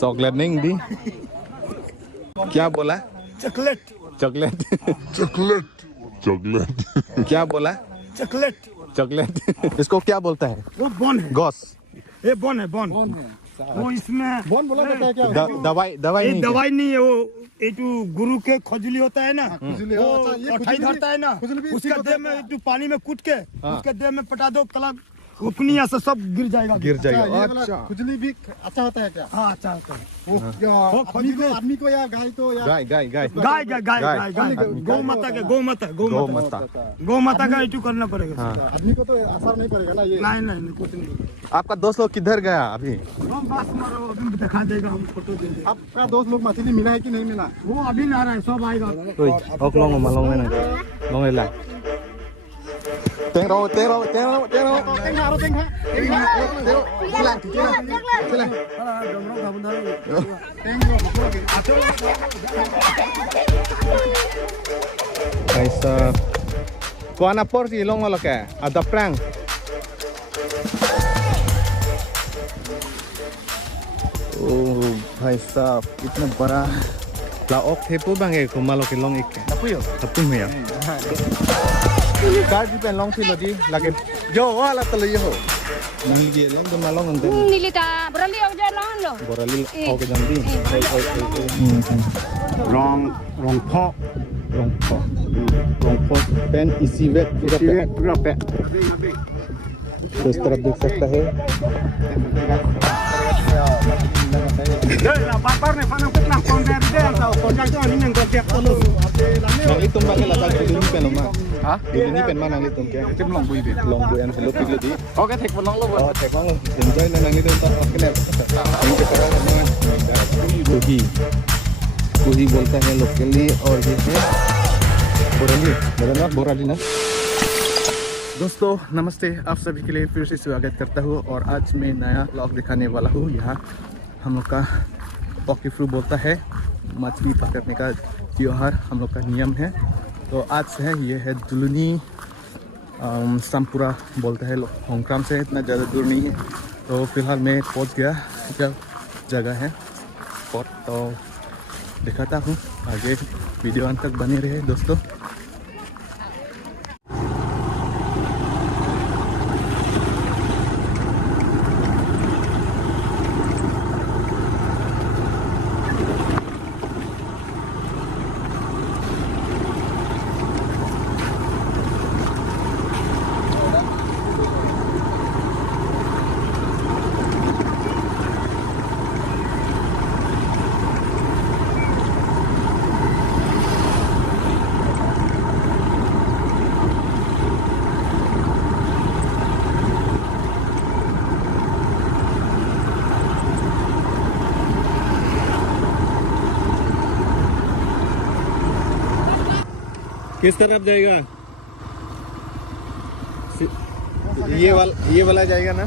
Chocolate नहीं दी क्या बोला चॉकलेट चॉकलेट चॉकलेट चॉकलेट क्या बोला चॉकलेट चॉकलेट इसको क्या बोलता है वो बॉन है गॉस ये बॉन है बॉन वो इसमें बॉन बोला जाता है क्या दवाई दवाई ये नहीं दवाई नहीं है वो ये जो गुरु के खुजली होता है ना खुजली, वो अच्छा, ये अठाई खुजली धरता है ना खुजली भी उसका ठीक देह में जो पानी में कूट के उसके देह में पटा दो कला उपनिया से सब गिर जाएगा गिर अच्छा, जाएगा ये वाला अच्छा खुजली भी अच्छा होता है क्या हाँ अच्छा होता है वो क्या आदमी को या गाय को या गाय गाय गाय गाय गाय गाय गाय गाय गौ माता के गौ माता गौ माता गौ माता का इटू करना पड़ेगा आदमी को तो असर नहीं पड़ेगा ना ये नहीं नहीं नहीं, कुछ नहीं आपका दोस्त लोग किधर गया अभी हम बस मारो अभी दिखा देगा हम फोटो दे देंगे आपका दोस्त लोग मछली मिला है कि नहीं मिला वो अभी ना रहा है सब आएगा long mà long này này long này lại tên rồi tên rồi tên rồi tên rồi tang हारो टेंग है ऐसा kau anak por sih long malah kayak ada prank oh भाई साहब इतना बड़ा लाओक थे तो बंगे को मालो के long एक tapi me ya कार जी पे long थी लगी लगे जो वाला तो ले हो नंदी long तो मालो नंदे nilita berali aja lawan lo. बोराली हो के जल्दी रॉन्ग रॉन्ग फॉ रोंगपो पेन इसी वेट पूरा पे तो इस तरफ देख सकता है बापर ने पाना कितना कौन दे दे कौन जाके अनि नंग को देख लो Nang litum ba kala tag dulu pen ma ha dulu ni pen ma nang litum ke tim long bui be long bui an hello piglo di okay tek long lo oh tek long enjoy na nang litum ta oke ne ini ke para teman kuhi बोलता है locally और ये है बोराली बदलना बोराली ना दोस्तों नमस्ते आप सभी के लिए फिर से स्वागत करता हूँ और आज मैं नया व्लॉग दिखाने वाला हूँ। यहाँ हम लोग का पॉकीफ्रू बोलता है मछली पकड़ने का त्योहार हम लोग का नियम है। तो आज है ये है दुलुनी सामपुरा बोलता है लोग होंगक्राम से इतना ज़्यादा दूर नहीं है। तो फिलहाल मैं पहुँच गया क्या जगह है स्पॉट तो दिखाता हूँ आगे वीडियो अंत तक बने रहे दोस्तों। किस तरफ जाएगा ये वाला जाएगा ना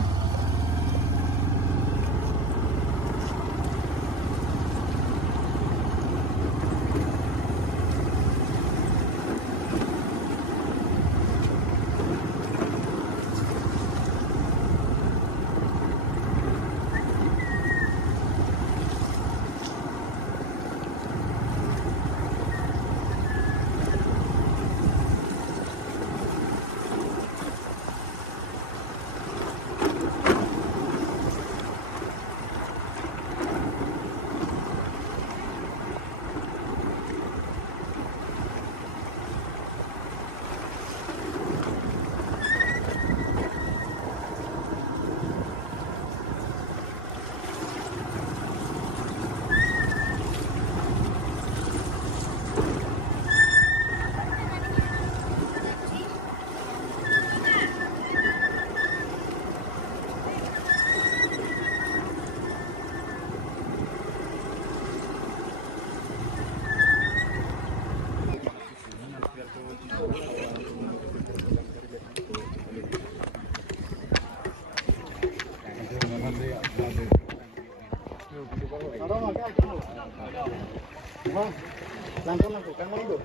Langkah langkah, kamu itu.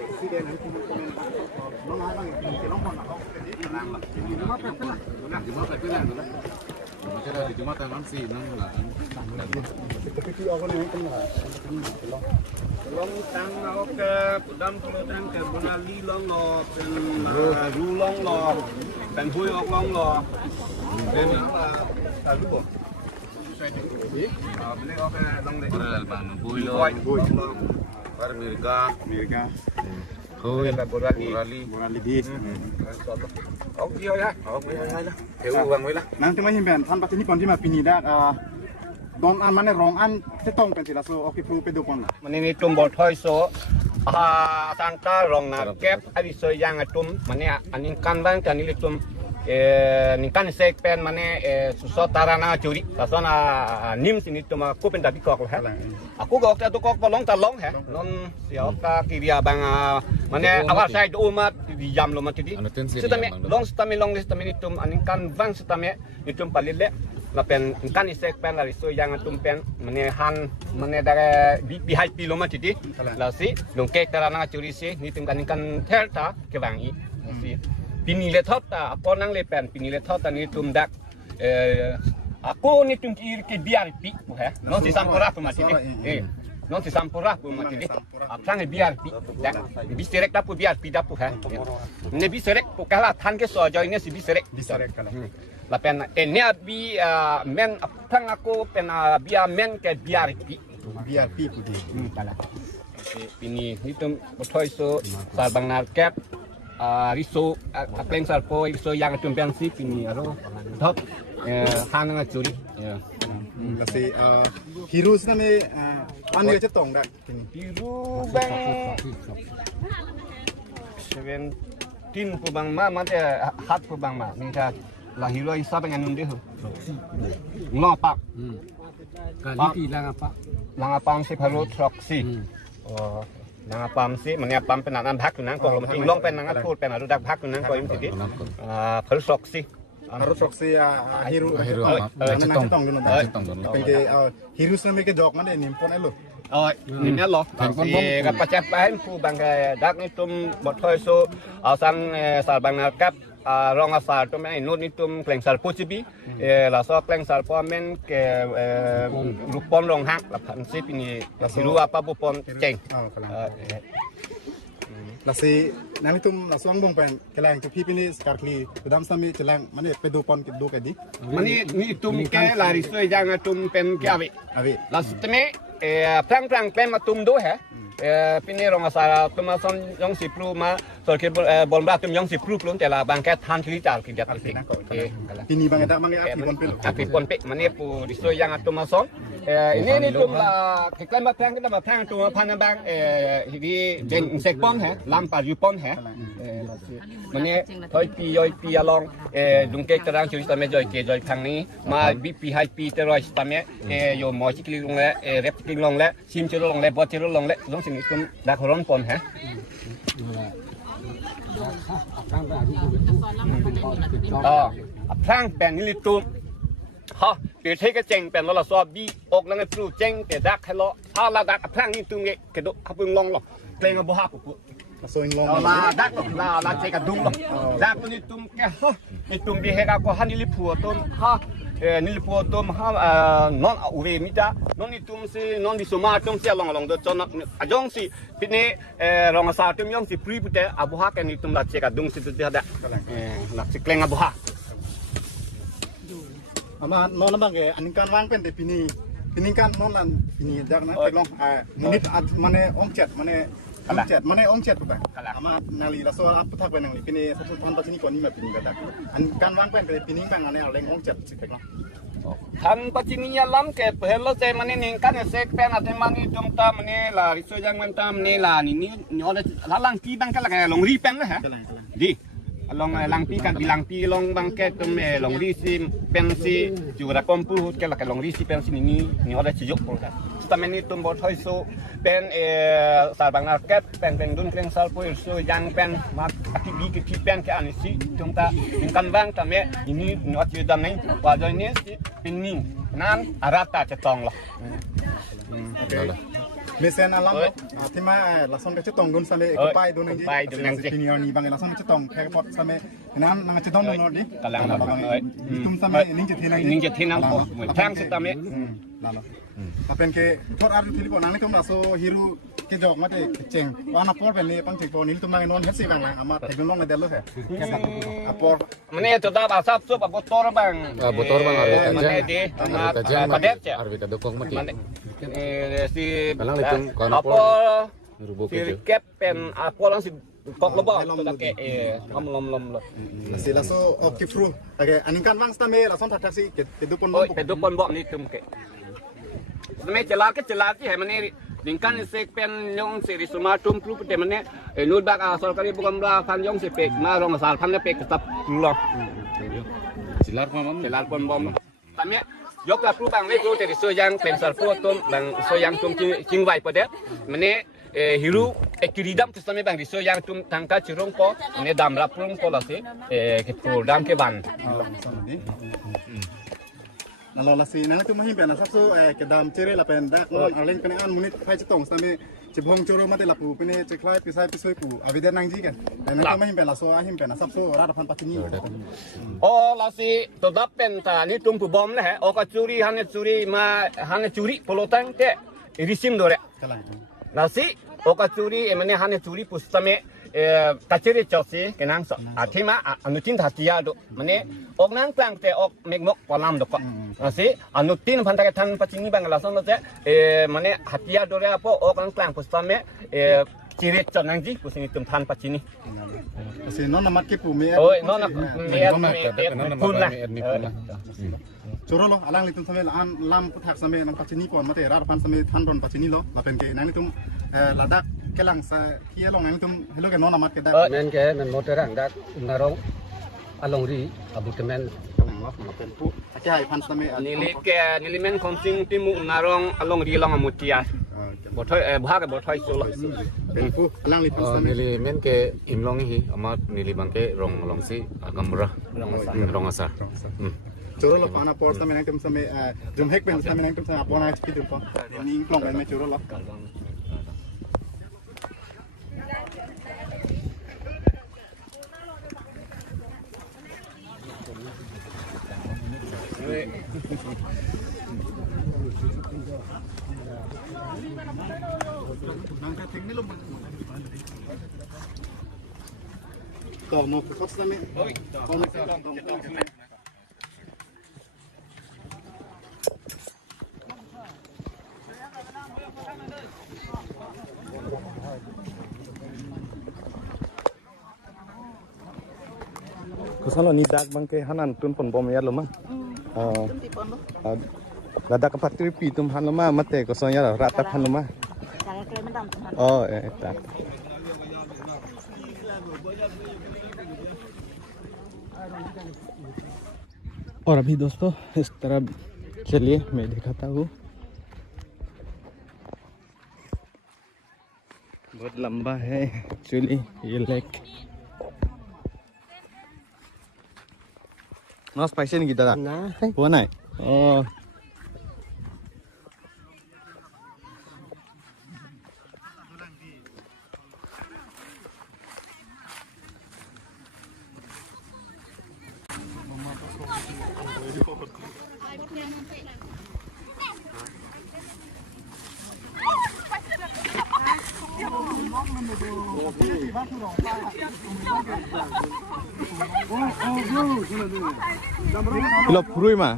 Presiden itu komen mengarang itu lompat nak. Ini cuma pesen lah. Cuma pesen lah. Macam ada cuma tangan sih nang lah. Tapi orang ni kan lah. Long tang nó ke đâm tôi đang ke bona li long loเป็นru long loเป็นหุยออกlong loเป็นรู้บ่ใช่ดิเป็นเลยออกlongเลยbangหุยlo par Amerika Hui, Borali di. ok dia ya ok dia lah theo bang vậy lah Nang cuma himben tan pasti ni ponที่มาปีนี้ได้don an mana rong an ที่ต้องกันสิละsoโอเคพรูไปดูปอนละ มันนี่ตุ่มบอลทอยโซทางการรองนาแก็บอดิสยังตุ่มมันเนี่ยอันนี้กันบ้างกันนี่ตุ่มนี่กันเสกเป็นมันเนี่ยสุดตารางจุริแต่ส่วนนิมสินี่ตุ่มกูเป็นดับบิกอกเลยaku gak waktu itu kok pelong talong ya non siapa kiri abang mana awal saya itu umat di jam lo mati di setame long setame itu aning kan bang setame itu paling le lapen kan isek pen lari so yang pen mana han mana dari bihai pilo mati di lasi long kek terana curi si ni tum kan terta ke bangi si pini le thota apa nang le pen pini le thota ni tum dak aku ni tum kiri ke biar pi non si sampora tu mati di non si sampora tu mati di apang biar pi dak biserek dapu biar pi dapu ne biserek pokala than ke so joy ne si biserek kala lapen enya bi men apang aku pen biar men ke biar pi biar pi putih kala ini hitung botoy so sarbang narkep riso akleng sarpo riso yang tumpian si ini aro dot hanang curi ya kasi hero sih namanya ane aja tong dak biru bang 17 pubang ma mate hat pubang ma minta lahiro isa pengen nundi ho ngopak kali pi lang apam si phalu troksi oh lang apam si mane apam penanan bhak tu nang ko lo ting long penang phut pen aru dak bhak tu nang ko im ti phalu troksi harus proksi hero ane nang tong dulu pengen hero sih namanya jok mana nimpon elo oh ini lo kapacap bahan pu bang dak ni tum botoy so asang sarbang narkap rong asal tu men inut ni tum klengsal pucibi la so klengsal pomen ke rupon rong hak la pansip ini siru apa bupon ceng lasi nang itu langsung bong pen kelang tu pipi ni sekarang dalam sami kelang mana pedu pon kedu kadi mani ni tum ke lari so jangan tum pen ke awi last teme prang pen matum do pini rong asal tum ason yong si plu ma so ke bol bra tum yong si plu plun tela bangket han kili tar ki dat tik pini bang ada mana api pon pe mani pu diso yang atum ason ini tum la ke klaim ma prang kita ma prang tu pan bang hi den sek pon lampar yu pon mani yoi pi along dung ke terang curi tame joy ke joy phang ni ma bi pi hai pi te roi tame yo mo chi kili long le rep kili long le sim chi long le bot chi long le long sing tum dak horon pon prang pen ni tum ha ke thei ka cheng pen lo so bi ok lang pru cheng ke dak hello ha la dak prang ni tum ke do khapung long lo kleng bo ha ku langsung long la dak la che ka dung lo dak ni tum ke ha ni tum bi he ka ko ha ni li pu tum ha ni li pu tum ha non uwe mi da non ni tum si non di soma tum si long long do chon a jong si pini rong sa tum yong si pri pute abu ha ka ni tum la che ka dung si tu da la si kleng abu ha ama non bang ke ankan wang pen te pini kan non lan pini dak na long menit mana ongcet mana ongcet tu kan ama nali la so apa tak pen ni pini satu tahun pas ni kon ni ma pini kata ankan wang pen te pini kan ane leng ongcet sikek long Tan paciniya lam ke pehlo se mani ningkan sek pen ate mani jumta mani la riso jang menta mani la ni ole lalang pi bang kala ka long ri pen la di long lang pi kan bilang pi long bang ke tum long ri si pen si jura kompu ke la ka long ri si pen si ni ole ci jok ka stameni tum bot hoi so pen sar bang narket pen dun kleng sal po so jang pen mak aki bi ki pen ke ani si jumta ningkan bang tame ini no ci dam nai wa jo ni si pen ni nan arata che tong lo Mesen alam tima langsung ke cetong dun sampai kepai dun nang ji senior ni bang langsung cetong ke pot sampai nan nang cetong dun di kalang tum sampai ning je thinang ko thang sitame lalu apa yang ke pot aru tili nang tum laso hiru ke jok mate ceng wana por ben ni pang cek ni tum nang non hesi bang ama tegun long delu he apor mane to da basap so botol bang botol bang mane di padet je arbita dokong mati si kalang litung kono apa rubo si ke cap pen apa lang si kok lobo to da ke lom nasi laso oke fru oke aningkan bang stame langsung tak taksi ke pedupon oi pedupon bom ni tum ke me celak ki he mane lingkan sek pen yong si risuma tum pru te mane nut bak asal kali bukan bla kan yong si pek ma rong asal pan pek tetap lo silar pon bom tame yok la pru bang le pru te so yang pen sal pru tum bang so yang tum king vai padet mane hiru ekiridam tu sampai bang so yang tum tangka cirong po mane dam la prung po la se ke program ke ban lalu lasi nang tu mahim pena sabso ke dam cere la pen dak non aleng kene an munit phai cetong sampai cebong coro mate lapu pene ceklai pisai pu avidan nang ji kan nang tu mahim pena so ahim pena sabso ra pan patini oh la si to dap pen ta ni tum pu bom le o ka curi hane curi polotang te risim dore kalang nasi o ka curi emane hane curi pustame kaciri chosi kenang so athima anutin thatia do mane ok nang tlang te ok megmok palam do ko nasi anutin phanta ke than pachini bangla son lo je mane hatia do re apo ok nang tlang pustame ciri chonang ji pusini tum than pachini lasi non namat ke pu me oi non pun lah coro lo alang litum sampai lam puthak sampai nang pachini pon mate ra pan sampai than ron pachini lo lapen ke nang tum ladak kelang sa kia long nang tum hello ke non amat ke dak men ke men moterang dak narong along ri abu kemen lapen pu akai pan sampai nili men komsing timu narong along ri long amutia bothoi bhag bothoi solo pu alang litum sampai nili men ke imlong hi amat nili bangke rong si agamra rong asar coro lo pana por sampai nang tum sampai jum hek pen sampai nang tum sampai apona speed pu ni klong kan me coro lo Kau mau ke kos sampai? Kau mau ke Kusalo ni dak bangke hanan tun pon bom ya lo ma. Lada ka patri pi tum han lo ma mate ko so ya rata han lo ma. Oh tak. और अभी दोस्तों इस तरह चलिए मैं दिखाता हूँ बहुत लंबा है एक्चुअली ये lake Mas pasien kita tak? Nah. Puan naik? Oh. Lo purui mah.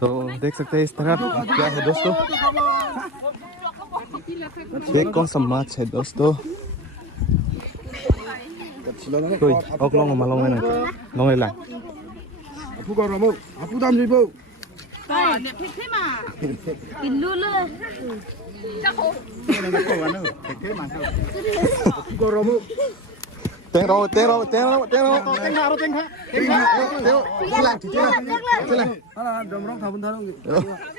तो देख सकते हैं इस तरह क्या है दोस्तों ये कौन सा माछ है दोस्तों कोई ok long mà long này long này lại Apu kau ramu, apu dam ni bu. Nè thích thế mà. Kín luônเลยchắc hổ. cái này nó cổ nó cái mà sao Apu kau ramu. Tên rồi, tên rồi, tên rồi, tên rồi. Tên nào tên khác. Tên rồi, tên rồi. Tên rồi.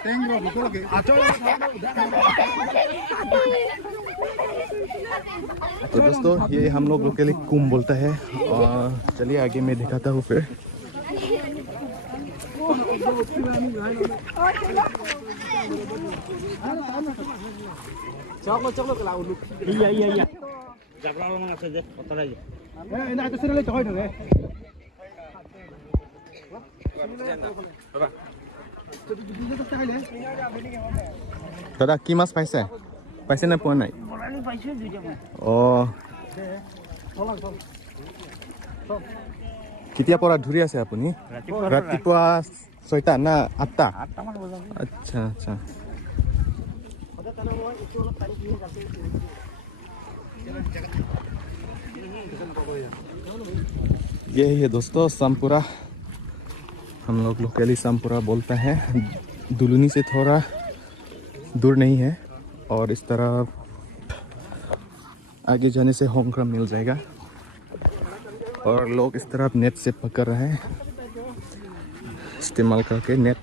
Tên rồi một cái lagi. Acho. तो दोस्तों ये हम लोग के लिए कुम बोलता है और चलिए आगे मैं दिखाता हूँ फिर। Ini itu sudah lecok itu. दादा की मास पाइसे पाइसे ना पोৱা নাই অ কেতিয়া পৰা ধৰি আছে আপুনি ৰাতিপুৱা 6টা না 8টা আচ্ছা আচ্ছা ये है दोस्तों सामपुरा हम लोग लोकली सामपुरा बोलते हैं दुलुनी से थोड़ा दूर नहीं है और इस तरह आगे जाने से होंगरा मिल जाएगा और लोग इस तरह नेट से पकड़ रहे हैं इस्तेमाल करके net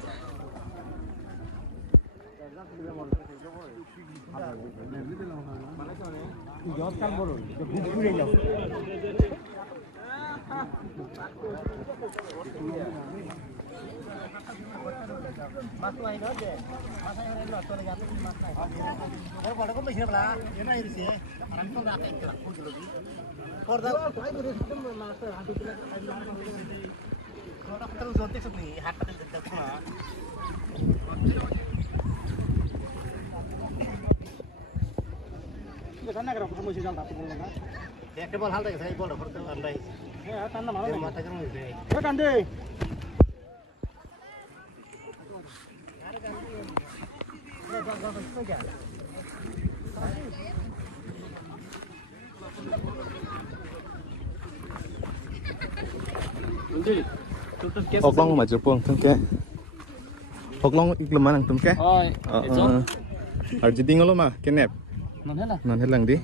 ốc long mà chụp buông thằng kia ốc long ít lắm mà thằng tụm kia ở chỉ tiếng mà cái nẹp non hết lần đi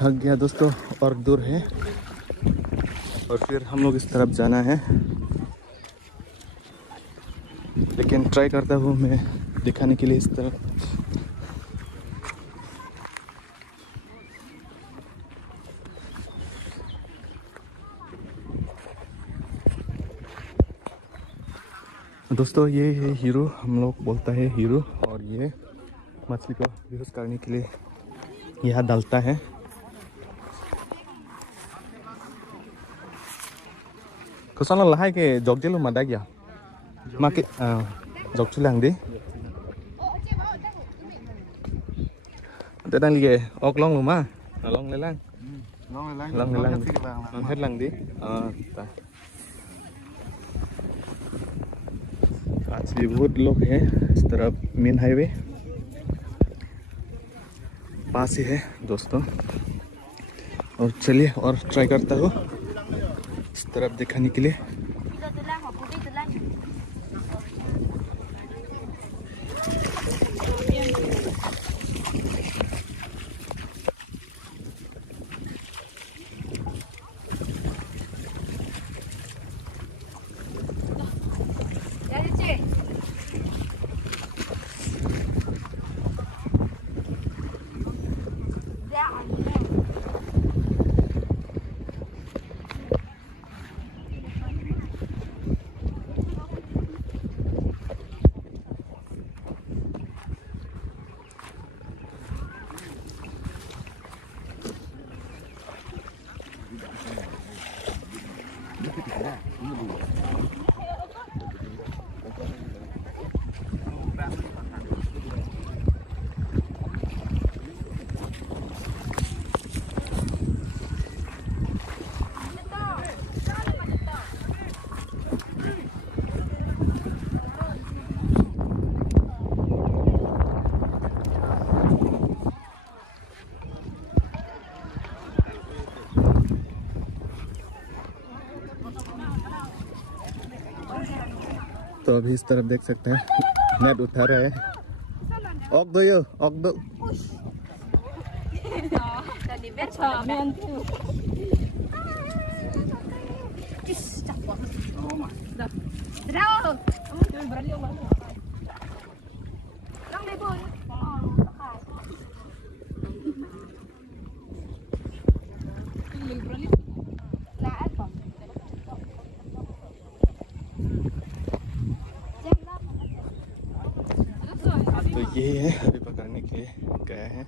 थक गया दोस्तों और दूर है और फिर हम लोग इस तरफ जाना है लेकिन ट्राई करता हूँ मैं दिखाने के लिए इस तरफ दोस्तों ये है हीरो हम लोग बोलता है हीरो और ये मछली को बेहोश करने के लिए यहाँ डालता है Kosan lah hai ke jog jelu madak ya. Makin jog culang di. Tadang lige ok long lu ma. Long le lang. Long le lang. Long hết lang di. Ta. आज भी बहुत लोग हैं इस तरफ मेन हाईवे पास ही है दोस्तों और चलिए और ट्राई करता हूँ इस तरफ दिखाने के लिए तो अभी इस तरफ देख सकते हैं नेट उठा रहा है। ऑक दो यो, ऑक दो। तो यही है अभी पकड़ने के लिए गया है।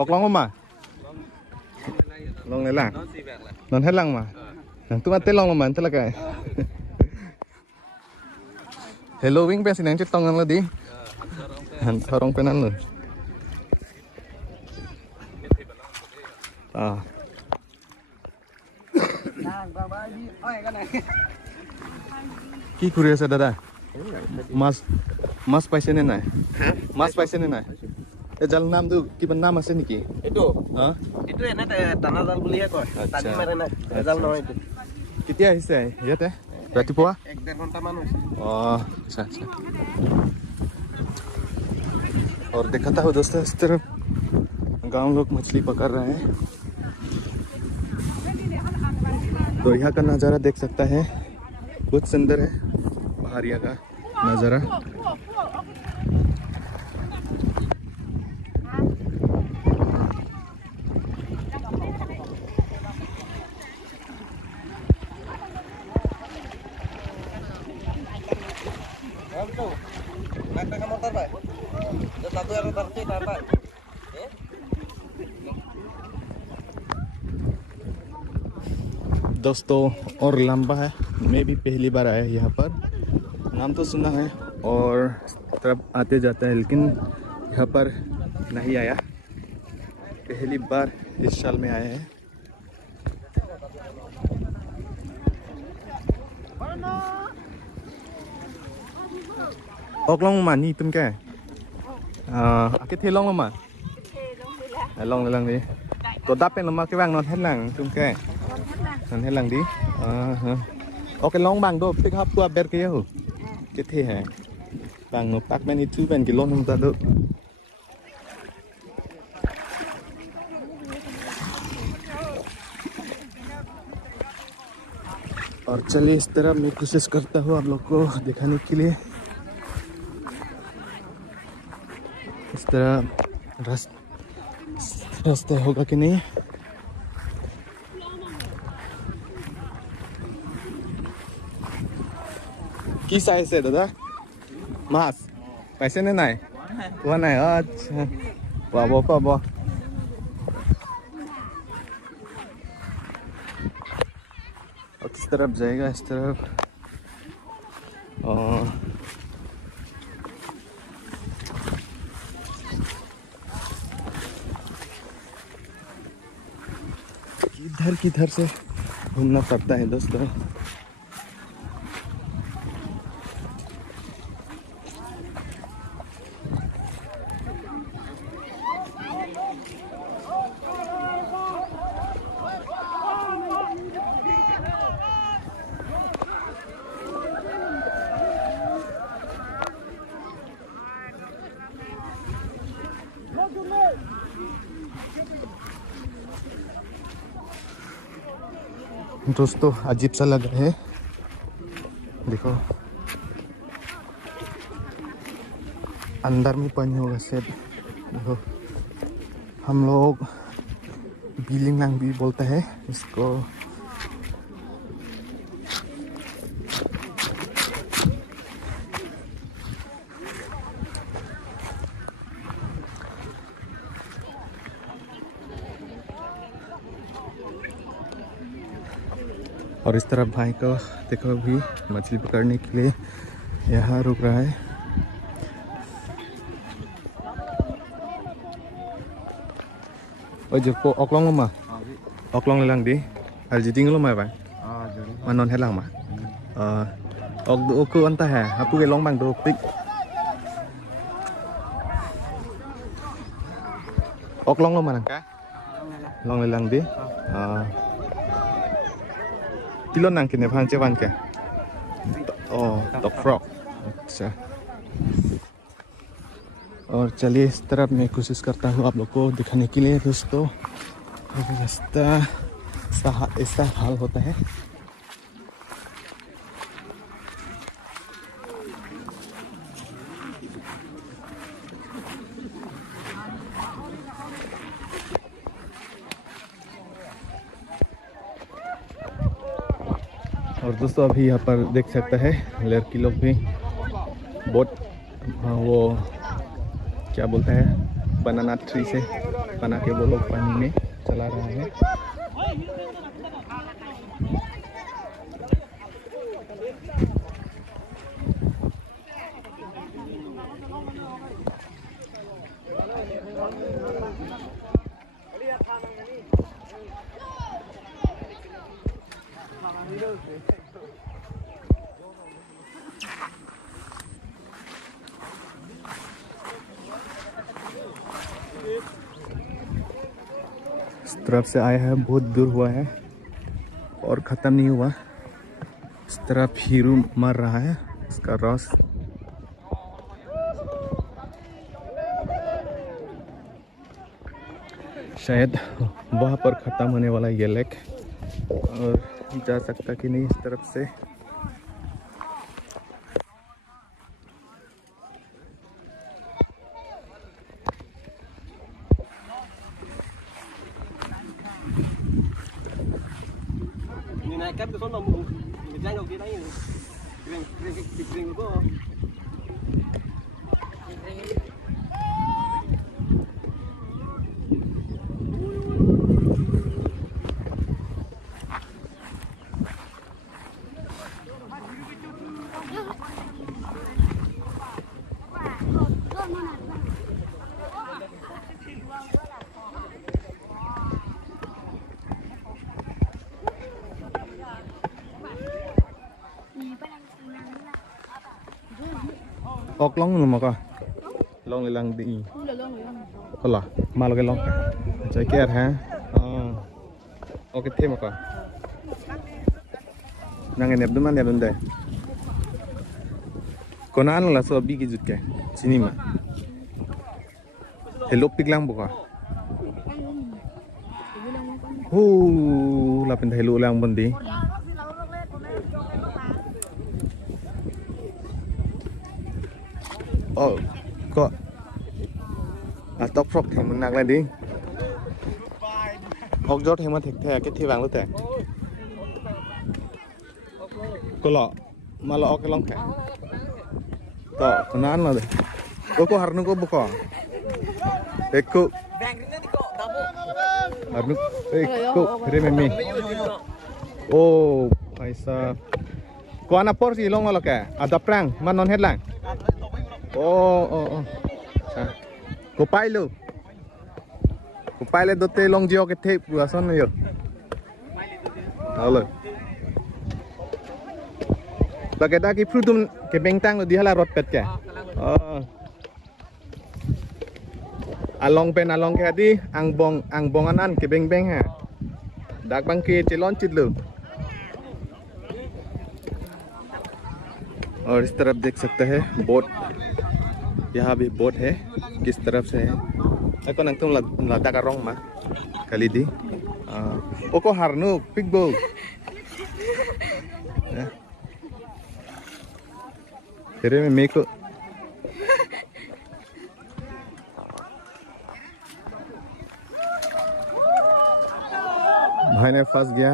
Ốc long không mà? Long này là non hết lăng mà. Tôi bắt tên long mà tức là cái. Hello wing pen sinang chết tông ăn là đi. Hẳn thao rong pen ăn rồi. À. Ki kuria sa dada. Mas paise ne nai. Mas paise ne nai. জাল নাম তো কিবা নাম আছে নেকি? এইটো হ্যাঁ এইটো এনে টানা জাল বুলিহে কয়, টানি মাৰে নাই, জাল নহয় এইটো। কেতিয়া আহিছে ইয়াতে? ৰাতিপুৱা 1-1.5 ঘণ্টামান হৈছে। अच्छा अच्छा। और दिखाता हूँ दोस्तों इस तरफ गांव लोग मछली पकड़ रहे हैं। तो यहाँ का नज़ारा देख सकता है, बहुत सुंदर है पहाड़िया का नज़ारा। दोस्तों और लंबा है, मैं भी पहली बार आया यहाँ पर, नाम तो सुना है और तरफ आते जाता है लेकिन यहाँ पर नहीं आया, पहली बार इस साल में आया है। ốc long mà ni tum cái cái thế long mà long là đi có đáp bên mà cái vàng non hết lằng tum cái non hết lằng đi cái long bằng đô pick up qua ber kia hả cái thế hả bằng nó tắc bên ít chú bên cái long không ta được। और चलिए इस तरह मैं कोशिश करता हूँ आप लोग को दिखाने के लिए, इस तरह रास्ता होगा कि नहीं। की साइज है दादा? मास पैसे नहीं नाय वो नहीं। अच्छा वाह वाह वाह। और किस तरफ जाएगा? इस तरफ। किधर से घूमना पड़ता है दोस्तों। दोस्तों अजीब सा लग रहा है, देखो अंदर में पानी होगा शायद। देखो हम लोग बिलिंग भी बोलते हैं इसको। और इस तरफ भाई को देखो अभी मछली पकड़ने के लिए यहाँ रुक रहा है। ôi giờ po ốc long luôn mà ốc long lang đi hay gì tiếng luôn mà vậy mà non hết lòng mà ốc đồ cứ ăn ta hà hấp cái long bằng đồ tích ốc long luôn mà nè long lang đi pilon nang kene phan chewan ke top frog अच्छा और चलिए इस तरफ मैं कोशिश करता हूँ आप लोग को दिखाने के लिए दोस्तों रास्ता ऐसा हाल होता है और दोस्तों अभी यहाँ पर देख सकते हैं लड़की लोग भी बोट वो क्या बोलते हैं बनाना ट्री से बना के वो लोग पानी में चला रहा है इस तरफ से आया है बहुत दूर हुआ है और ख़त्म नहीं हुआ इस तरफ हीरू मर रहा है इसका रस शायद वहाँ पर ख़त्म होने वाला ये लेक और जा सकता कि नहीं इस तरफ से Này cắt cái số nào mình trang đầu kia đấy riêng của ốc long mà coi long này lăng đi còn là mà là cái long trái kẹt hả ok thêm một coi năng đẹp đúng không đẹp còn ăn là số bị cái chút cái sini mà hello piglang buka là bên hello lang bên đi có top frog thì mình nặng lên đi ốc giót thì mình thịt thè cái thi vàng luôn thế có lọ mà lọ cái lông thẻ to còn ăn là có harnu có buka eko harnu eko rememi oh paisa có ăn apor gì long là cả ada prang mà non hết làng cô pai lên đốt tê long diêu cái thép vừa xong rồi đó rồi là cái đó cái fruitum cái beng tang đi hala rot pet kya along cái đi ang bong anan cái beng ha dak bang ke telon chit lu और इस तरफ देख सकते हैं boat यहाँ भी boat है किस तरफ से है aku nangtung lada karong mah kali di oko harnu pigbo तेरे में मेरे को भाई ने फंस गया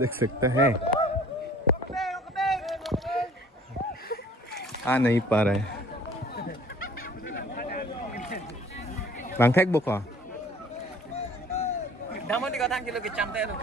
देख सकते हैं आ नहीं पा रहे Bang khách buộc à? Đang muốn đi có thang kilo cái trăm tên rồi.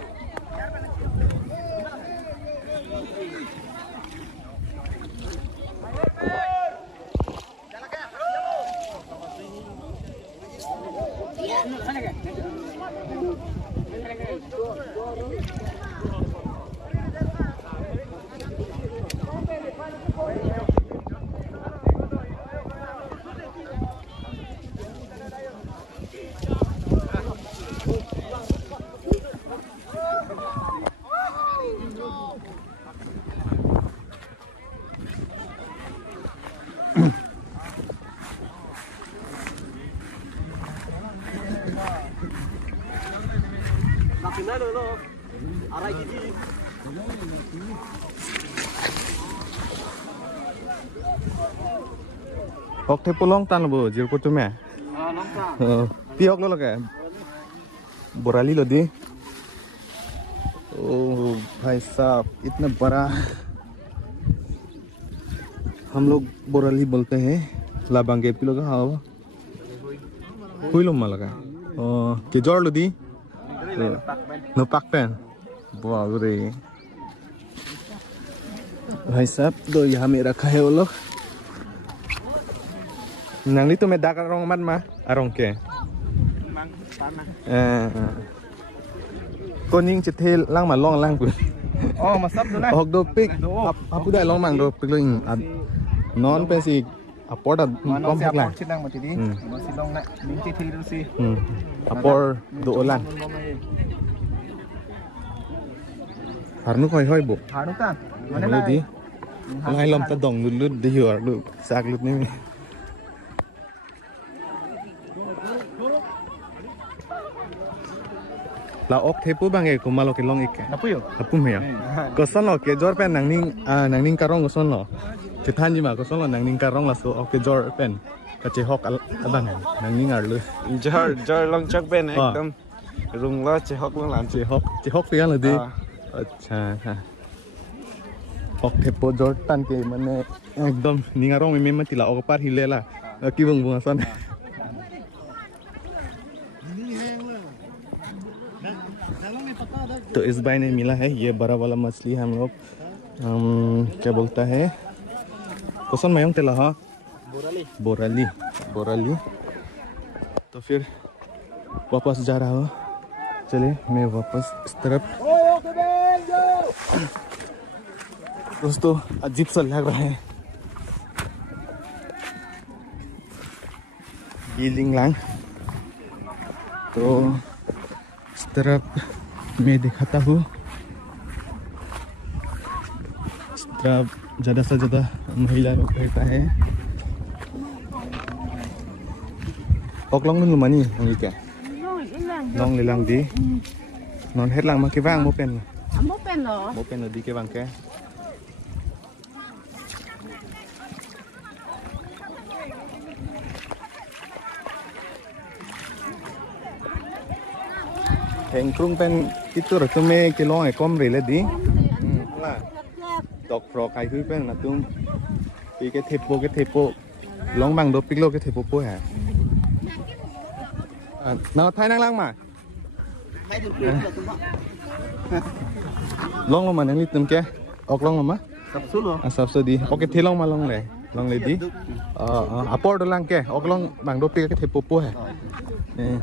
Oke pulang tan bu, jil kutu me. Tiok lo लगा बोराली लो दी. ओह भाई साहब इतना बड़ा हम लोग बोराली बोलते हैं लाबांगे पिलो का हाँ कोई लोग मार लगा के जोर लो दी नो पाक पेन वाह रे भाई साहब तो यहाँ में रखा है वो लोग नंगली तो मैं दाग रंग मत मा arong ke koning cetil lang ma long lang pun oh masap tu lah ok do pik apu dai long mang do pik lo ing non pe si apor da non si apor chinang mati di non si long nak ning cetil tu si apor do olan harnu khoi hoi bu harnu kan mana lo di ngai lom ta dong lut di hior lu sak lut ni la ok thepu bange ko malo ke long ik apa yo apu me ya ko son lo ke jor pen nang ning karong ko son lo che than ji ma ko son lo nang ning karong la so ok ke jor pen ka che hok aban nang ning ar lu jor long chak ben ekdom rung lo che hok long lan che hok pe la di acha ha ok thepu jor tan ke mane ekdom ning arong me ma ti la ok par hi le la ki bung bung son तो इस भाई ने मिला है ये बड़ा वाला मछली हम लोग क्या बोलता है कौन मयंग तेला हाँ बोराली बोराली तो फिर वापस जा रहा हूँ चले मैं वापस इस तरफ दोस्तों अजीब सा लग रहा है गीलिंग लांग तो इस तरफ मैं दिखाता हूँ इस तरफ ज़्यादा से ज़्यादा महिला लोग रहता है ओकलोंग नुमानी ये क्या लोंग ले लांग दी नॉन हेड लांग मा के वांग मोपेन मोपेन दी के वांग के Heng krung pen itu resume kelong ekom rele di, lah, dok frog kai hui pen natum, pi ke tepo, long bang do piklo ke tepo po ha. Nào thay năng lang mà, long mà năng lít tụm ke, ok long mà, sắp sửa đi, ok thế long mà long này đi, apor do lang ke, ok long bang do pik ke tepo po ha,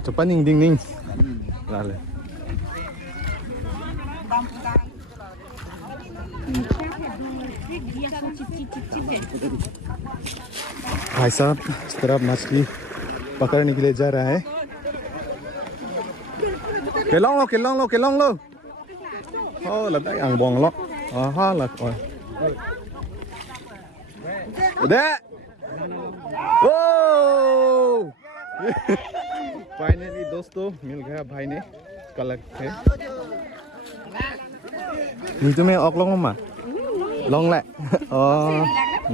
cepat ning, lah le. भाई साहब इस तरफ मछली पकड़ने के लिए जा रहा है के लोंग लो ओ लगता है आंग बोंग लो हाँ लग और दे ओ फाइनली दोस्तों मिल गया भाई ने कलक है नी तुम्हें ऑक लोंग मा लोंग ले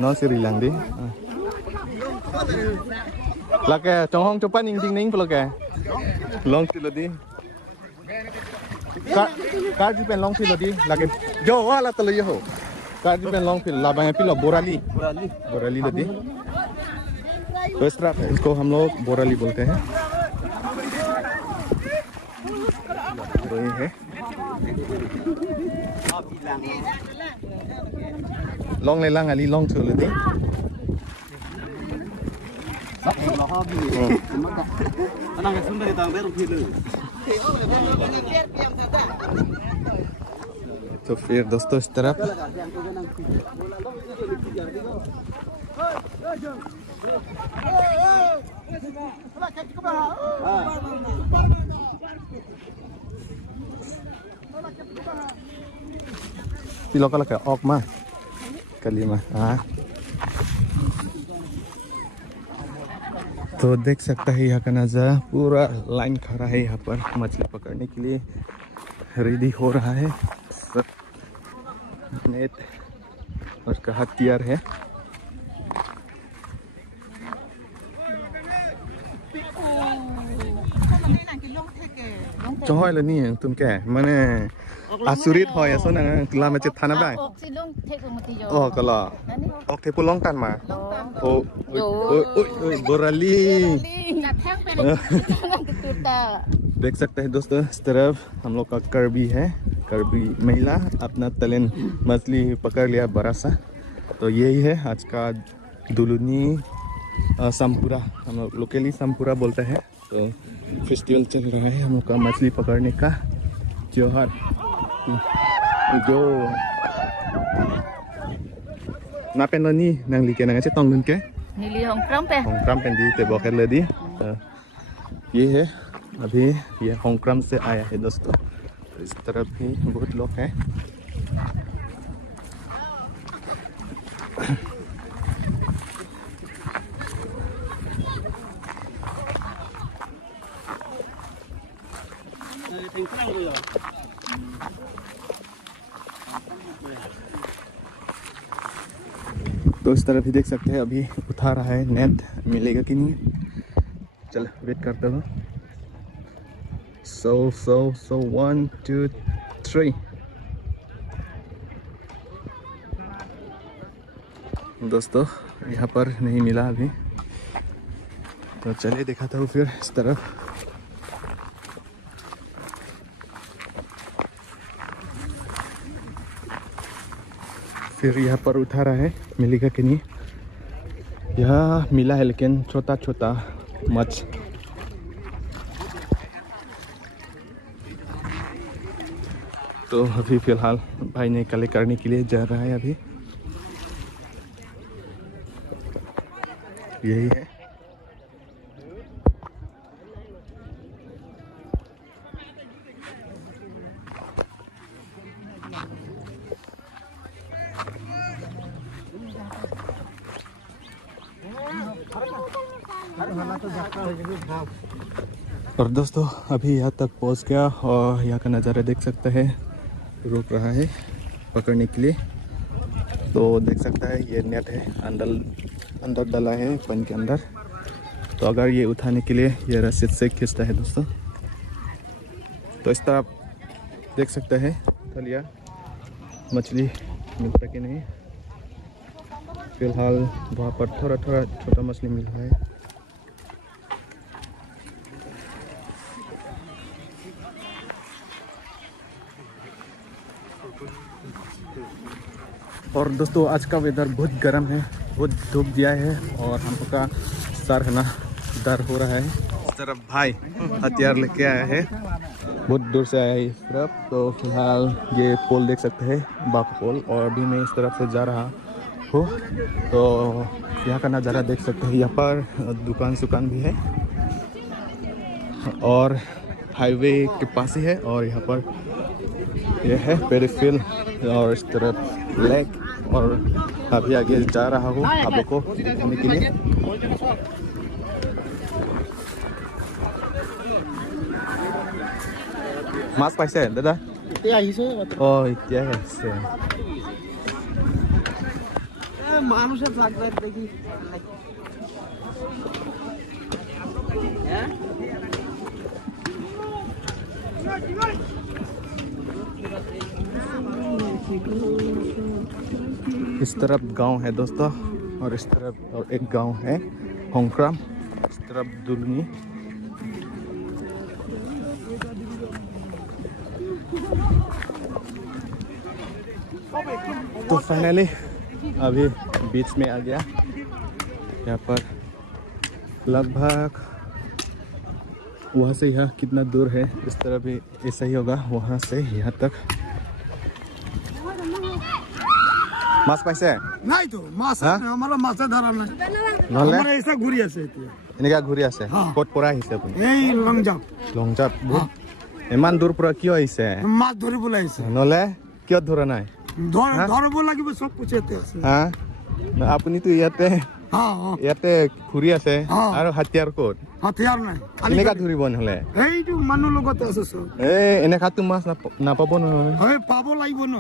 nó sẽ lằng đi là cái trong hông chụp ảnh ninh phải là cái long xí là đi cái gì bên long xí là đi là cái yo là tao lấy yo cái gì bên long xí là bằng cái là बोराली là đi तो इस तरह इसको हम लोग बोराली बोलते हैं तो ये है long này lang ali long chữ là đi तो फिर दोस्तों इस तरफ पिलो का लगा ऑक मा कलीमा हाँ। तो देख सकता है यहाँ का नज़ारा, पूरा लाइन खड़ा है यहाँ पर मछली पकड़ने के लिए रेडी हो रहा है। सब नेट और का हथियार है। cho hỏi là nè tụm kẻ mà nè asurit hỏi à số này làm mà chết thằng nào đấy có là thế phụ long tan mà borali देख सकते हैं दोस्तों इस तरफ हम लोग का कर्बी है, कर्बी महिला अपना तलेन मछली पकड़ लिया बड़ा सा। तो यही है आज का दुलुनी सामपुरा, हम लोग लोकली सामपुरा बोलते हैं। तो फेस्टिवल चल रहा है हम लोग का मछली पकड़ने का त्योहार, जो ना पेन नी नंगली के नंगे से तोंगन के नीली होंगक्रम पेन दी ते बॉकेट ले दी। ये है अभी ये होंगक्रम से आया है दोस्तों। इस तरफ भी बहुत लोग हैं। तो इस तरफ भी देख सकते हैं अभी उठा रहा है नेट, मिलेगा कि नहीं चल वेट करता हूँ। So 1 2 3 दोस्तों यहाँ पर नहीं मिला अभी, तो चलिए दिखाता हूँ फिर इस तरफ। फिर यहाँ पर उठा रहा है, मिलेगा कि नहीं। यहाँ मिला है लेकिन छोटा छोटा मछ। तो अभी फिलहाल भाई ने कलेक्ट करने के लिए जा रहा है। अभी यही है। और दोस्तों अभी यहाँ तक पहुँच गया और यहाँ का नज़ारा देख सकते हैं। रुक रहा है पकड़ने के लिए। तो देख सकता है ये नेट है, अंदर डाला है पानी के अंदर। तो अगर ये उठाने के लिए ये रस्सी से खींचता है दोस्तों। तो इस तरह देख सकते हैं थलिया मछली मिलता कि नहीं। फिलहाल वहाँ पर थोड़ा थोड़ा छोटा मछली मिल रहा है। और दोस्तों आज का वेदर बहुत गर्म है, बहुत धूप दिया है और हम लोग का सर है ना डर हो रहा है। इस तरफ भाई हथियार लेके आया है, बहुत दूर से आया है इस तरफ। तो फिलहाल ये पोल देख सकते हैं, बाप पोल। और अभी मैं इस तरफ से जा रहा हूँ। तो यहाँ का नज़ारा देख सकते हैं। यहाँ पर दुकान भी है और हाईवे के पास ही है। और यहाँ पर यह है पेरीफिल और इस तरफ लेक। और अभी आगे जा रहा हूँ आप लोग को दिखाने के लिए। मास्क पाइसे दादा ओ इत्या है মানুষের লাগবে দেখি इस तरफ गांव है दोस्तों और इस तरफ और एक गांव है होंगक्रम, इस तरफ दुलनी। तो फाइनली अभी बीच में आ गया। यहाँ पर लगभग वहाँ से यहाँ कितना दूर है, इस तरह भी ऐसा ही होगा वहाँ से यहाँ तक। माছ পাইছে নাই তো মাছ আমার মাছে ধরা নাই নহলে আমার এইসা ঘুরি আছে এতিয়া এনেকা ঘূৰি আছে ক'ত পৰা আহিছে আপুনি এই লংজাপ লংজাপ ইমান দূৰ পৰা কিয় আহিছে মাছ ধৰিবলৈ আহিছে নহলে কিয় ধৰা নাই ধৰিব লাগিব সব পুছেতে আছে হা আপুনিতো ইয়াতে ঘূৰি আছে আৰু হাতিয়াৰ ক'ত হাতিয়াৰ নাই এনেকা ধৰিব নহলে এইটো মানুহ লগত আছে সব এনেকাতো মাছ নাপাব নহয় পাব লাগিব ন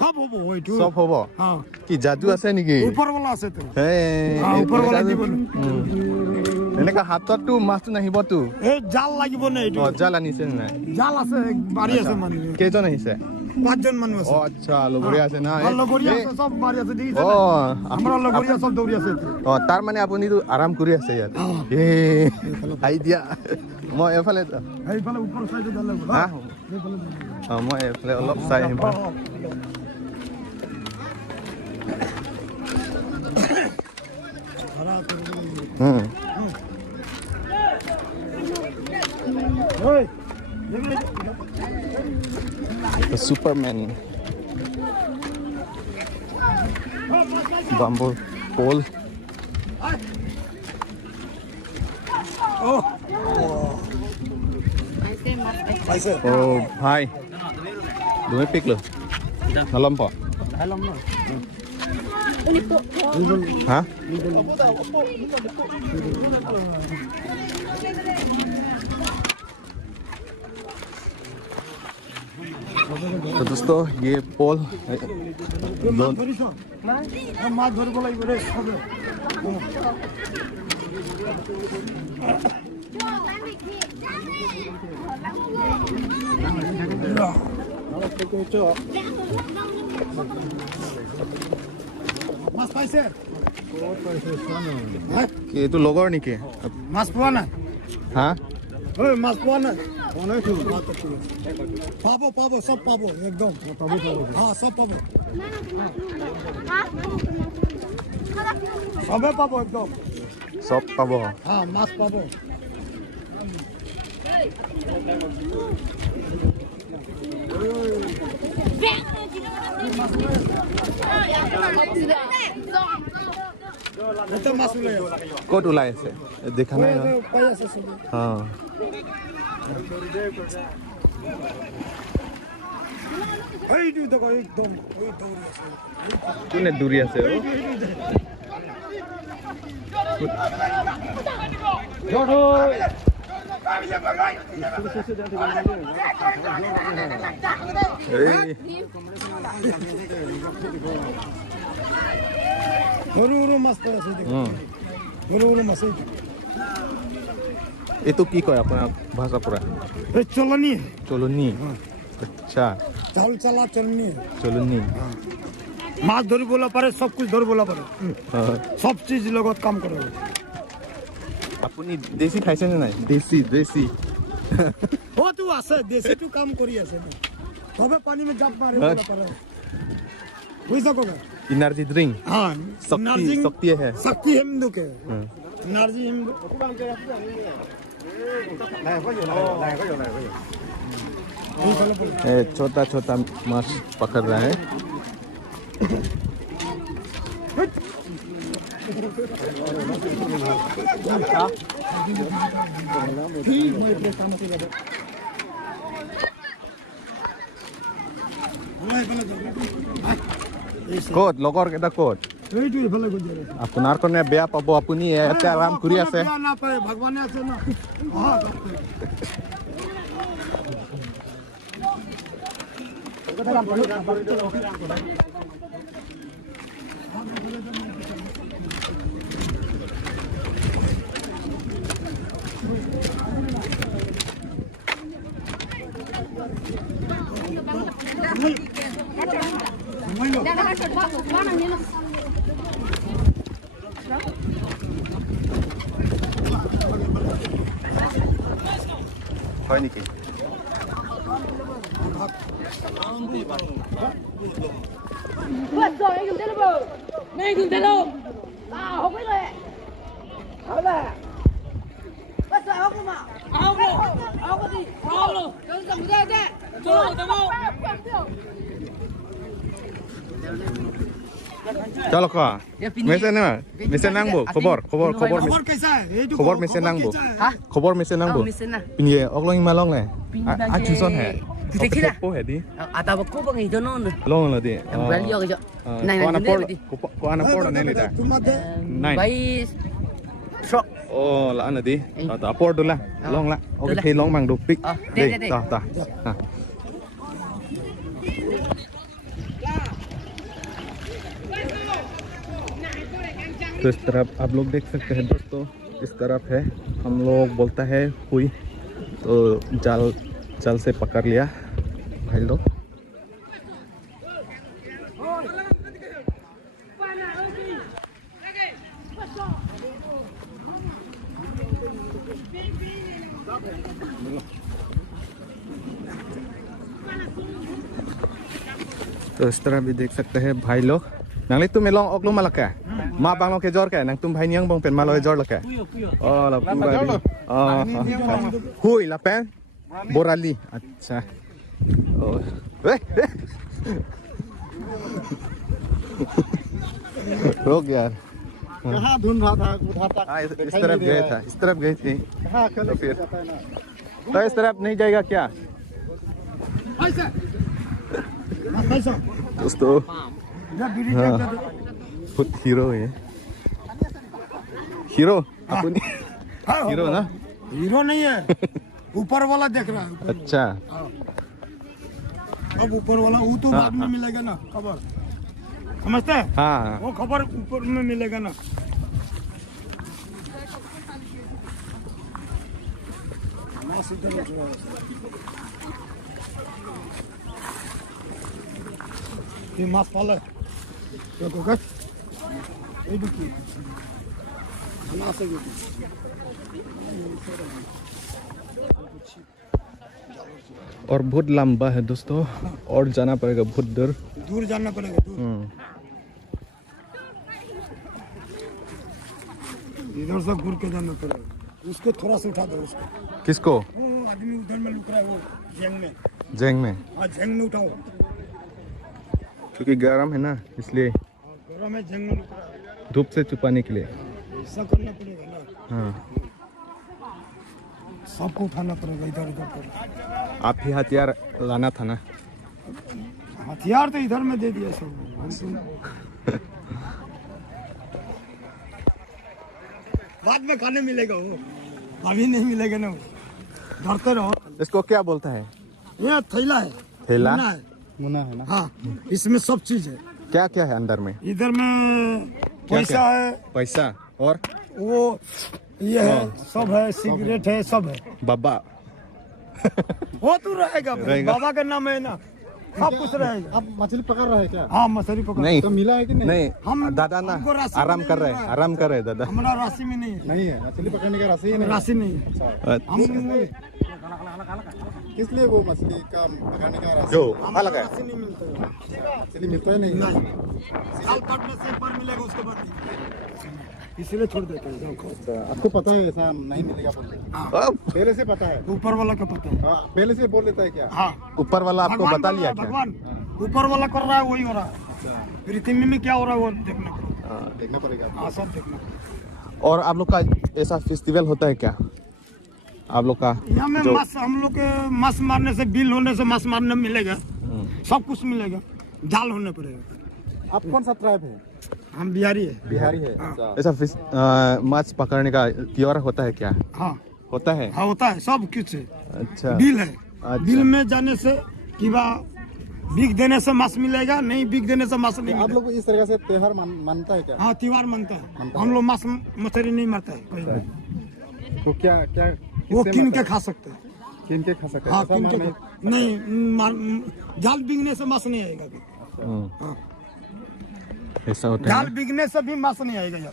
সব হ'ব এইটো চব হ'ব কি যাদু আছে নেকি ওপৰৱালা আছে তো ওপৰৱালা দিব এনেকা হাততো মাছটো নাহিবতো জাল লাগিব না এইটো জাল আনিছে নাই জাল আছে বাৰী আছে মানুহ কেইজন আহিছে 5 জন মানুহ আছে আচ্ছা লগৰীয়া আছে না লগৰীয়া আছে সব বাৰী আছে দেখিছে আমাৰ লগৰীয়া সব দৌৰি আছে তাৰ মানে আপুনিতো আৰাম কৰি আছে ইয়াত আইডিয়া মই এফালে ওপৰ সাইডে যাব মই এফালে অলপ চাই আহিম The Superman bamboo pole. Oh, hi. Dumi pick lo. Dalam po. Dalam no. Hah? तो दोस्तों ये पोल माछ धरिब লাগিব रे সবে মাছ পাইছে এইটো লগৰ নেকি মাছ পোৱা নাই হা ওই মাছ পোৱা নাই পাবো পাবো সব পাবো একদম হ্যাঁ সব পাবো সবে পাবো একদম সব পাব হ্যাঁ মাছ পাবো এটা মাছ ওলাই ক'ত ওলাই আছে দেখা নাই পাই আছে সবে হ্যাঁ এইটো দেখো একদম ওই দৌৰি আছে কোনে দৌৰি আছে সৰু সৰু মাছ পাই আছে দেখো সৰু সৰু মাছ এইটো কি কয় আপোনাৰ ভাষা পৰা এই চলনি চলনি আচ্ছা চাউল চালা চলনি চলনি মাছ ধৰিবলৈ পাৰে সব কিছু ধৰিবলৈ পাৰে সব চিজ লগত কাম কৰে আপুনি দেশী খাইছে নে নাই দেশী দেশী তো আছে দেশীটো কাম কৰি আছে তবে পানী মে জাপ মাৰিবলৈ পাৰে বুঝা কোগা एनर्जी ड्रिंक हाँ शक्ति है शक्ति हिंदू के एनर्जी हिंदू छोटा छोटा माछ पकड़ रहा है ক'ত লগৰ কেইটা ক'ত এইটো এফালে গৈ যায় আপোনাৰ কাৰণে বেয়া পাব আপুনি ইয়াতে আৰাম কৰি আছে না পায় ভগৱানে আছে না হয় নেকি Quất rồi anh dùng tên đâu? Này dùng tên đâu? Không biết rồi. Không là. Quất rồi không mà. Không là. चलो का मेसे ना मेसे nangbo khobor कैसा है ये जो khobor meसे nangbo Hah? khobor meसे nangbo Mesin lah. pinye oklong ma long le Pinye a chuson he Detik lah. po he di Atau aku bang itu non. long la di Bali aku jo. ko ana por ko ana por ne le da तुम मत दे 9 Bayi. Sok. oh la ana di ta por du la long la okay long mang du pick de. ta ta तो इस तरफ आप लोग देख सकते हैं दोस्तों, इस तरफ है हम लोग बोलता है हुई, तो जाल से पकड़ लिया भाई लोग। तो इस तरह भी देख सकते हैं भाई लोग। नंगली तुम एलोंग ओकलो मालका मा बांगलो के जोर का नंग तुम भाई नियंग बंग पेन मालो जोर लका ओ ला हुई ला पेन बोराली अच्छा ओ रोक यार कहाँ ढूंढ रहा था उधर तक इस तरफ गए था, इस तरफ गए थे तो फिर तो इस तरफ नहीं जाएगा क्या दोस्तों? हाँ खुद हीरो है, हीरो अपनी हीरो ना, हीरो नहीं है ऊपर वाला देख रहा है। अच्छा अब ऊपर वाला वो तो बाद में मिलेगा ना खबर, समझते हैं? हाँ वो खबर ऊपर में मिलेगा ना। ये मास पाला है देखो गस ये देखिए बना से और बहुत लंबा है दोस्तों, और जाना पड़ेगा बहुत दूर जाना पड़ेगा दूर। इधर से घूर के जाना पड़ेगा, उसको थोड़ा सा उठा दो उसको। किसको? वो आदमी उधर में लुक रहा है वो जेंग में हाँ जेंग में उठाओ क्योंकि गर्म है ना इसलिए, गरम है जेंग में लुक रहा है, धूप से छुपाने के लिए। ऐसा करना पड़ेगा ना, हाँ सबको उठाना पड़ेगा इधर उधर कर। आप ही हथियार लाना था ना, हथियार तो इधर में दे दिया सब। बाद में खाने मिलेगा वो, अभी नहीं मिलेगा ना, डरते रहो। इसको क्या बोलता है? ये थैला है, थैला है, मुना है ना। हाँ इसमें सब चीज है। क्या क्या है अंदर में? इधर में पैसा है, पैसा और वो ये है, सब है, सिगरेट है, सब है। बाबा वो तो रहेगा भाई, बाबा का नाम है ना, सब कुछ रहेगा। आप मछली पकड़ रहे हैं क्या? हाँ मछली पकड़। नहीं तो मिला है कि नहीं? नहीं हम दादा ना हमको राशि आराम नहीं कर रहे मिल हैं, रहा है। आराम कर रहे हैं दादा। हमारा राशि में नहीं है, नहीं है मछली पकड़ने का राशि ही नहीं। राशि नहीं है। हम किस लिए वो मछली का पकड़ने का राशि? जो अलग है राशि नहीं मिलता है। मछली मिलता है नहीं। साल काटने से पर मिलेगा उसके बाद इसलिए छोड़ देते हैं। आपको पता है ऐसा नहीं मिलेगा बोल के? पहले से पता है? ऊपर वाला का पता है। हाँ, पहले से बोल देता है क्या? हाँ ऊपर वाला आपको भगवान बता कर लिया रहा है, क्या? भगवान ऊपर वाला कर रहा है वही हो रहा है। पृथ्वी में क्या हो रहा है वो देखना पड़ेगा। देखना पड़ेगा। हाँ सब देखना। और आप लोग का ऐसा फेस्टिवल होता है क्या आप लोग का? यहाँ में मांस, हम लोग के मांस मारने से, बिल होने से मांस मारने मिलेगा, सब कुछ मिलेगा, जाल होने पड़ेगा। आप कौन सा ट्राइब है? हम बिहारी है। बिहारी है। ऐसा माछ पकड़ने का त्योहार होता है क्या? हाँ होता है। हाँ होता है, सब कुछ है। अच्छा बिल है, अच्छा। बिल में जाने से कि बिक देने से मांस मिलेगा, नहीं बिक देने से मांस नहीं आप मिलेगा। लोग इस तरह से त्योहार मानता है क्या? हाँ त्योहार मानता है, हम लोग मांस मछली नहीं मारता है कोई भी। तो क्या क्या वो किससे किन मारता के है? खा सकते हैं। किन के खा सकते हैं? हाँ ऐसा किन के नहीं। नहीं जाल बिकने से मांस नहीं आएगा। हाँ ऐसा होता जाल है। बिकने से भी मांस नहीं आएगा यार।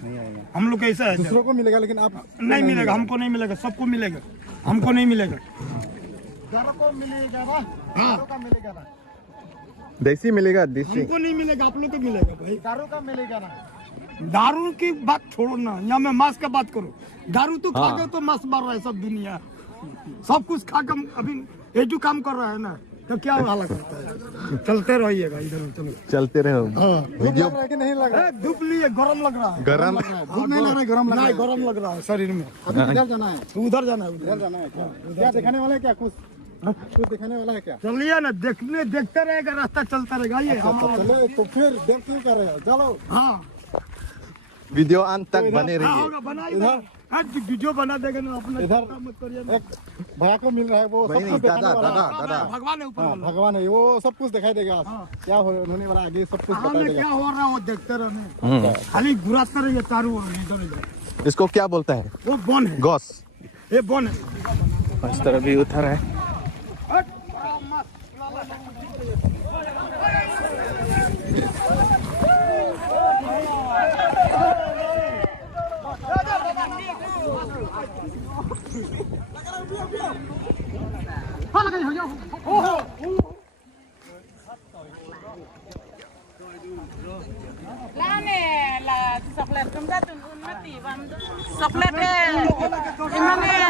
हम लोग कैसा है, दूसरों को मिलेगा लेकिन आप नहीं मिलेगा, हमको नहीं मिलेगा, सबको मिलेगा, हमको नहीं मिलेगा। को मिलेगा ना? हाँ का मिलेगा ना? देसी मिलेगा, देसी। हमको नहीं मिलेगा, आप लोग को मिलेगा भाई। दारू का मिलेगा ना? दारू की बात छोड़ो ना, यहाँ में मांस का बात करो। दारू तो खा गए तो मांस मार रहा है सब दुनिया। सब कुछ खा के अभी ये जो काम कर रहा है ना तो क्या हालत करता है। चलते रहिएगा इधर चलो चलते रहो वीडियो कि नहीं लग रहा धूप लिए गरम लग रहा है। गरम धूप नहीं लग रहा है, गरम लग रहा है। नहीं गरम लग रहा है शरीर में। अभी किधर जाना है? उधर जाना है किधर जाना है? क्या दिखाने वाला है? क्या कुछ दिखाने वाला है क्या? चलिए ना देखते रहेगा रास्ता चलता रहेगा ये चले तो फिर देख क्यों कर रहे हो? चलो। हाँ वीडियो अंत तक बने रहिए होगा बनाइए आज वीडियो बना देगा ना अपना इधर चिंता मत करिए एक भैया को मिल रहा है, वो सब कुछ दिखाने वाला है। भगवान है ऊपर हाँ, वाला। भगवान है, वो सब कुछ दिखाई देगा। क्या होने वाला आगे सब कुछ हाँ बता में देगा। क्या हो रहा है वो देखते रहने खाली घुराते रहिए चारों ओर इधर इधर। इसको क्या बोलता है? वो बन है गॉस। ये बन है। इस तरह भी उतर है। Lah ni lah coklat kemudian tunggu mati bam coklat gimana?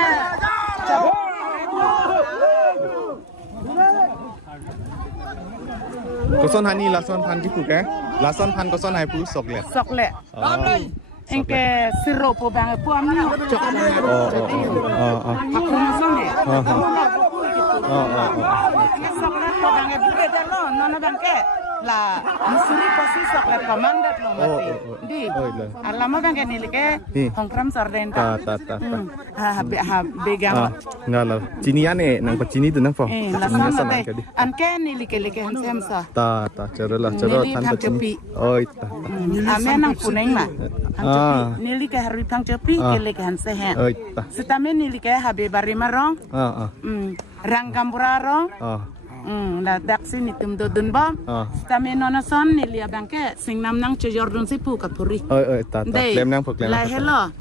Koson hani lason pan gitu kan? Lason pan koson hai pu soklet. Coklat. Engke sirup bang puam ni coklat. Aku masuk ni. Coklat bang bukan dah nona bang ke. Lah, musuri pasti coklat komandat lo mati. Di, alama bang ni leke hongkram sarden Ta. ha begang. Ngala. Cinian nang pecini tu nang po. Lasan mate. Anke ni leke hansem sa. Ta. Cerlah tan pecini. Oh, ta. Ame nang puneng ma. Nili ke hari pang cepi ke leke hanse he. Oh, ta. Sitame nili ke habe bari marong. Ranggambura rong. La daksi ni tum do dun bom. Sitame nona son nili abangke sing nam nang cejordun si pu kapuri. Oh, ta. Klem nang po klem. La hello.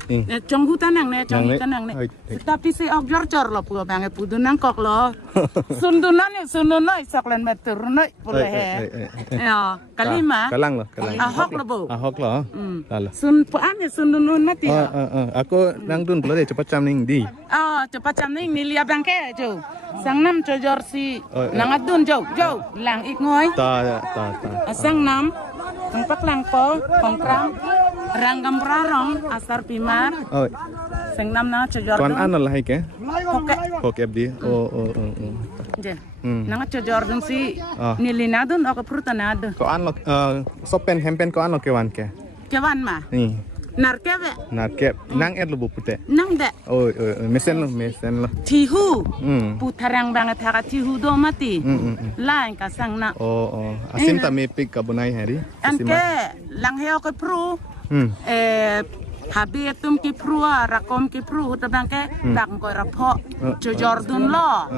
Chong hutan nang ne, chong ikan nang ne. Tapi si ok jor lo pu abange pu dun nang kok lo. Sundunan saklen meter noi boleh he. Ya, kalima. Kalang lo. Ahok lo bu. Ahok lo. Lala. Sun pu ane sundunun mati. Aku nang dun pula cepat cam ning di. Cepat cam ning nili abangke jo. Sang nam cejor si nangadun jo lang ik ngoi. Ta. Sang nam tempat lang po kongkram ranggam rarong asar pimar. Oh. Sang nam na cejor Tuan dun. an lah ke? Pokep di. Oh. Je. Nang cejor dun si nilinadun o kaprutanado. Ko an lo sopen hempen ko an lo kewan ke. Kewan ma. Ni. Narkebe. Narkep nang lu bupute. Nang de. Oh, mesen lo. Tihu. Putarang banget haka tihu do mati. Lain ka sang na. Oh. Asim ta me pik kabunai hari. Anke lang heo ke pru. Habi tum ki pru rakom ki pru tabang ke bang ko rapo. Jojor dun lo.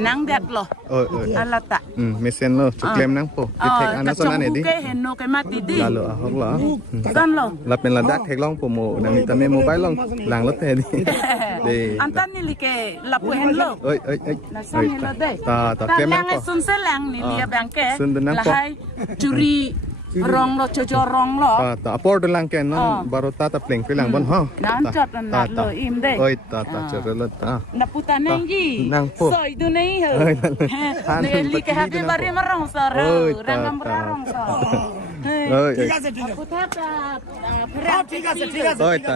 Nang det lo. Oh. Alata. Mesen lo cuklem nang po. Pitek ana sona ne di. Ke henno ke mati di. Lalu ahok lo. Kan lo. La pen la dak thek long po mo nang ta me mobile long lang lo te di. Antan ni like lapu hen lo. Oi. Nasan ni lo de. Ta klem nang po. Sun selang ni dia bangke. Sun dun nang po. Lahai curi rong lo cojor rong lo. Ta apor dun lang ken non baru ta pleng pilang bon ha. Nan cot nan lo im de. Oi ta cerelo ta. Naputan nang gi. Nang po. Soy du nei ho. Li ke habi bari marong sa rangam rong sa. Oi. ঠিক আছে Putat ঠিক আছে Oi ta.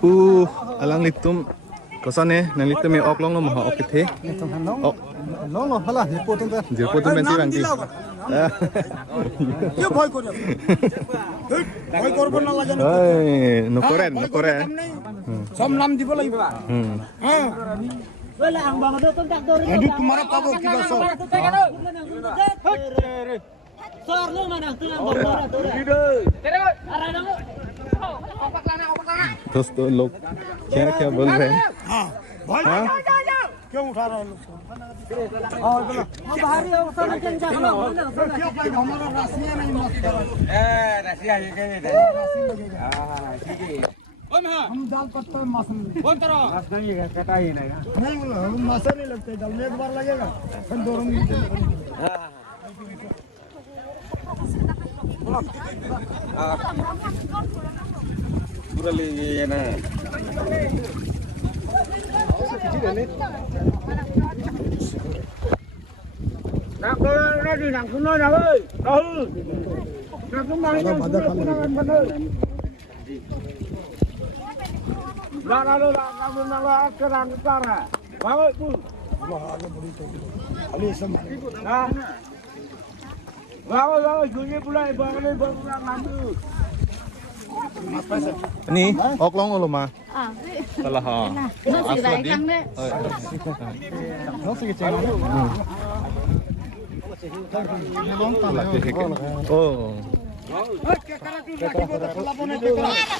Pu alang litum kosane nang litum me ok long lo ma ok the. Ok. No, hala, ये पोतन पे। Jirpo tu ben sirang di. ये भय करियो भय करबो ना লাগে না Oi, no koren. সব নাম দিব লাগিব হ্যাঁ এডু তোমারা পাবো কি দছ दोस्तों लोग क्या बोल रहे हैं हां भय क्यों उठा रहा है लोग को? हाँ चलो क्यों भाई हमारा राशियाँ नहीं मस्त करा हम दाल पत्ता मास नहीं कटा ही नहीं बोला हम मास नहीं लगते दाल में एक बार लगेगा फिर दो पूरा ले ये नाนี่ออกลองออกมาตลอดฮะอาสวัสดีน้องสิเจงโอ้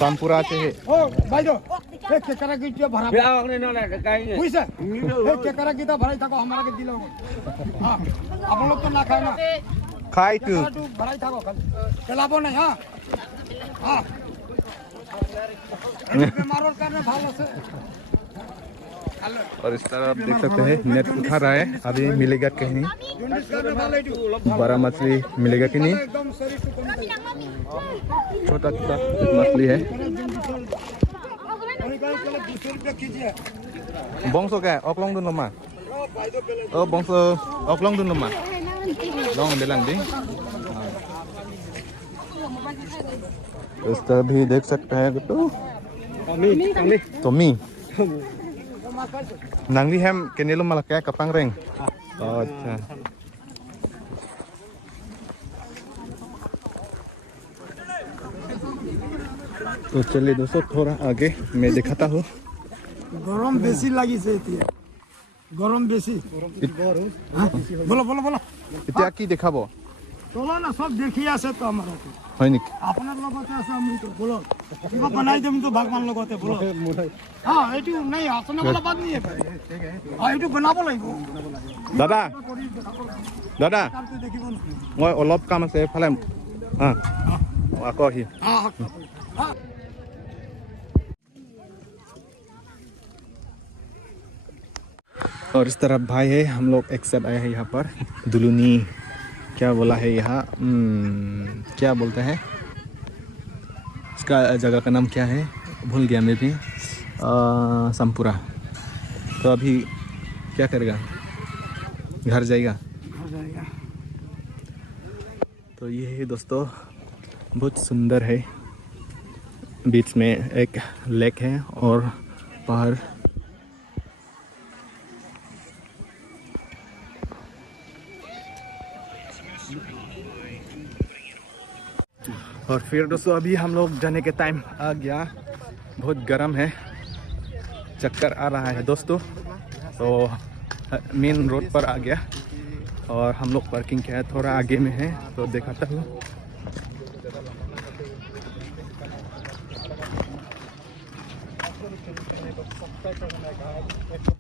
Sampura ce ओ भाई दो एक केकरा की जो भरा पैसा एक केकरा की तो भराई था को हमारा के दिलो हां आप लोग तो ना खाना खाई तू भराई था को चलाबो नहीं हां हां मारो करने भालो से और इस तरह आप देख सकते हैं नेट उठा रहा है अभी मिलेगा कहीं नहीं बड़ा मछली मिलेगा कि नहीं छोटा छोटा मछली है bongso ka oklong dun lama bongso oklong dun lama long belang di इस तरह भी देख सकते हैं तो टोमी नंगली हम केनेलो मलका कपांग रेंग अच्छा तो चलिए दोस्तों थोड़ा आगे मैं दिखाता हूँ गरम बेसी लगी से गरम बेसी बोलो बोलो बोलो इतना की देखाबो चलो ना सब देखिए से तो हमारा है निक আপনার লগতে আছে আমি তো বলো কিবা বানাই দেম তো ভগবান লগতে বলো হ্যাঁ এটু নাই আসনে বলা বাদ নিয়ে হ্যাঁ এটু বানাবো লাগিব দাদা দাদা দেখিব না মই অলপ কাম আছে ফালে হ্যাঁ আকৌ আহি হ্যাঁ और इस तरफ भाई है हम लोग एक साथ आए हैं यहाँ पर दुलुनी क्या बोला है यहाँ क्या बोलते हैं इसका जगह का नाम क्या है भूल गया मैं भी संपुरा तो अभी क्या करेगा घर जाएगा तो ये है दोस्तों बहुत सुंदर है बीच में एक लेक है और पहाड़ और फिर दोस्तों अभी हम लोग जाने के टाइम आ गया बहुत गर्म है चक्कर आ रहा है दोस्तों तो मेन रोड पर आ गया और हम लोग पार्किंग किया है थोड़ा आगे में है तो दिखाता हूँ